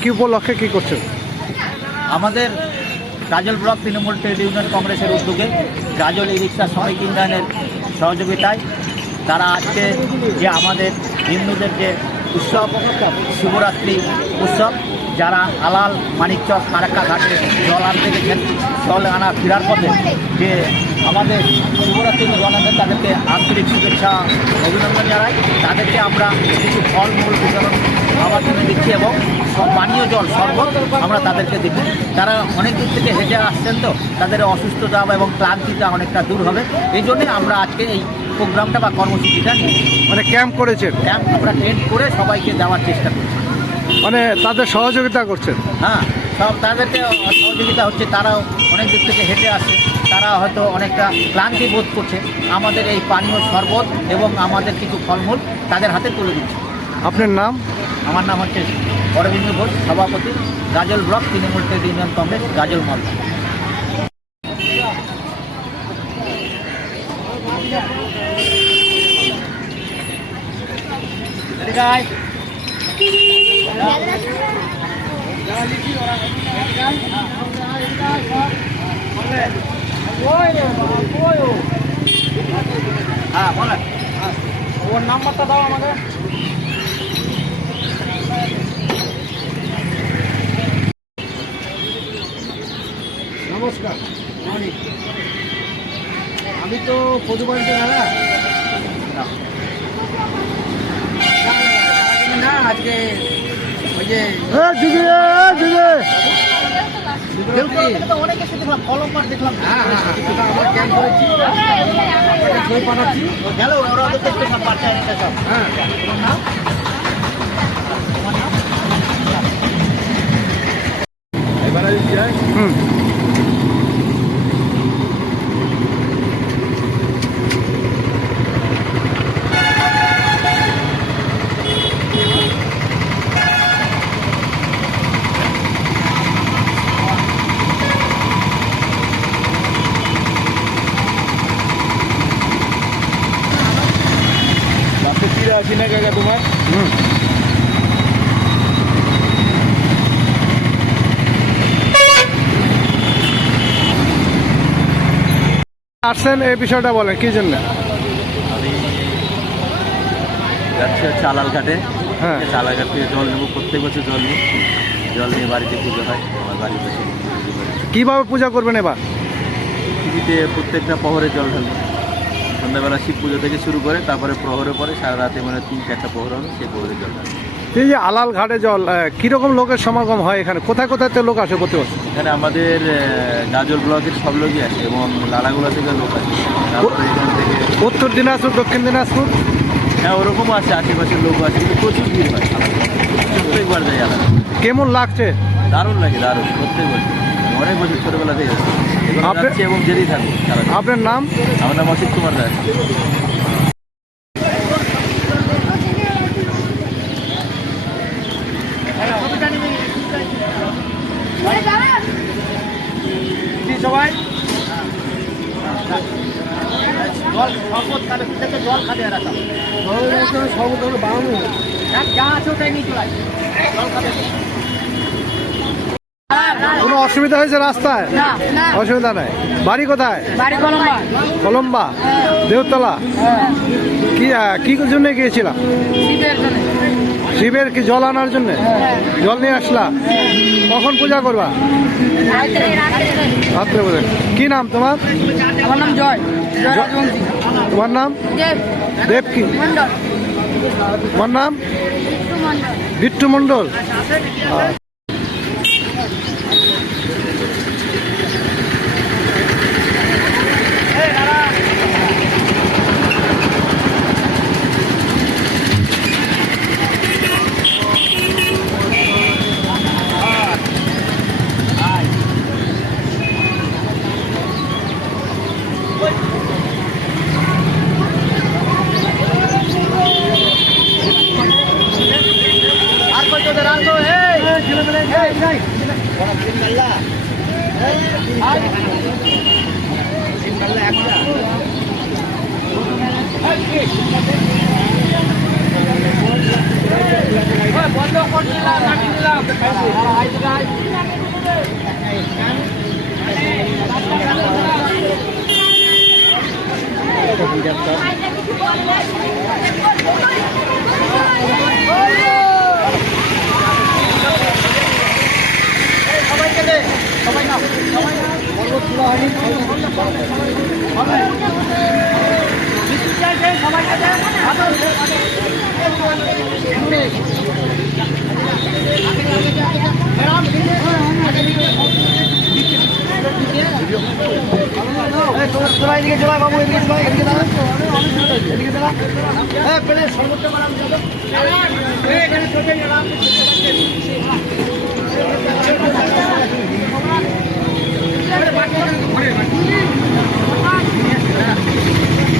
কি উপলক্ষে কি করছেন? আমাদের গাজল ব্লক তৃণমূল ট্রেড ইউনিয়ন কংগ্রেসের উদ্যোগে গাজল ই রিক্সা শ্রমিক ইউনিয়নের সহযোগিতায় তারা আজকে যে আমাদের হিন্দুদের যে উৎসব, শিবরাত্রি উৎসব, যারা আলাল মানিকচক ফারাক্কা ঘাটে জল আনতে গেছেন, জল আনা ফেরার পথে যে আমাদের শিবরাত্রি জল আনতে তাদেরকে আন্তরিক শুভেচ্ছা অভিনন্দন জানাই। তাদেরকে আমরা কিছু ফলমূল বিতরণ খাবার জন্য দিচ্ছি এবং পানীয় জল শরবত আমরা তাদেরকে দিচ্ছি তারা অনেক দূর থেকে হেঁটে আসছেন তো তাদের অসুস্থতা এবং ক্লান্তিটা অনেকটা দূর হবে। এই জন্যে আমরা আজকে এই প্রোগ্রামটা বা কর্মসূচিটা নিই মানে ক্যাম্প করেছেন? ক্যাম্প আমরা ট্রেন্ড করে সবাইকে দেওয়ার চেষ্টা করছি। মানে তাদের সহযোগিতা করছেন? হ্যাঁ সব তাদেরকে সহযোগিতা হচ্ছে তারাও অনেক দূর থেকে হেঁটে আসে তারা হয়তো অনেকটা ক্লান্তি বোধ করছে। আমাদের এই পানীয় শরবত এবং আমাদের কিছু ফলমূল তাদের হাতে তুলে দিচ্ছে। আপনার নাম? আমার নাম হচ্ছে অরবিন্দ ঘোষ সভাপতি Gajol block Trinamool trade union congress Gajol Malda হ্যাঁ বলেন। ওর নাম্বারটা দাও আমাকে। নমস্কার। আমি। তো পদুবাড়িতে দাদা না আজকে ওই যে অনেক এসে দেখলাম কলম পাঠ দেখলাম। হ্যাঁ হ্যাঁ হ্যাঁ, আমরা ক্যাম্প করেছি। ছবি পাঠাচ্ছি। গেল ওরা দেখতে সব এনেছে সব হ্যাঁ এবার আমি যাই হুম আসি না কাকা তোমার আসছেন এই বিষয়টা বলেন কি জন্য? আমি যাচ্ছি হচ্ছে আলালঘাটে। হ্যাঁ। আলালঘাট থেকে জল নেব প্রত্যেক বছর জল নিই। জল নিয়ে বাড়িতে পুজো হয় আমার বাড়ির পাশে কীভাবে পূজা করবেন এবার? টিভিতে প্রত্যেকটা প্রহরে জল ঢালি সন্ধ্যাবেলা শিব পুজো থেকে শুরু করে তারপরে প্রহরে পরে সারা রাতে মানে তিন চারটা প্রহর হবে সেই প্রহরে জল এই যে আলাল ঘাটে জল কীরকম লোকের সমাগম হয় এখানে? কোথায় কোথায় তো লোক আসে প্রতি বছর এখানে আমাদের গাজল ব্লকের সব লোকই আসে এবং লালাগোলা থেকে লোক আসে। এখান থেকে উত্তর দিনাজপুর দক্ষিণ দিনাজপুর? হ্যাঁ ওরকম আছে আশেপাশের লোক আছে কিন্তু প্রচুর ভিড় হয়। প্রত্যেকবার যাই আলাদা। কেমন লাগছে? দারুণ লাগে দারুণ প্রত্যেক বছর অনেক বছর ছোটবেলা থেকে যাচ্ছি এবং যেতেই থাকব। আপনার নাম? আমার নাম অসিত কুমার দাস সবাই। জল শরবত তাদের থেকে জল খাবে। বানানো যা আছে ওটাই নিয়ে চলে আসে। জল খাবে। অসুবিধা হয়েছে রাস্তায়? অসুবিধা নাই। বাড়ি কোথায়? কলম্বা। কলম্বা? দেওতলা কি কি জন্য গিয়েছিলাম? শিবের কি জল আনার জন্য? জল নিয়ে আসলা? কখন পূজা করবা? রাত্রে বোধ কি নাম তোমার? আমার নাম জয়। জয় তোমার নাম? দেব। কি? তোমার নাম? বিট্টু মন্ডল বিট্টু মণ্ডল আর কই তোদের আর কই এই ছেলে মেলে এই নাই বড় দিন মাল্লা এই করে দিলাম বন্ধ নামিয়ে দিলাম তোরা এদিকে চলা বাবু এদিকে চলা এদিকে দাঁড়া এদিকে দাঁড়া হ্যাঁ পেলে সর্বোচ্চ বাড়াম Thank you.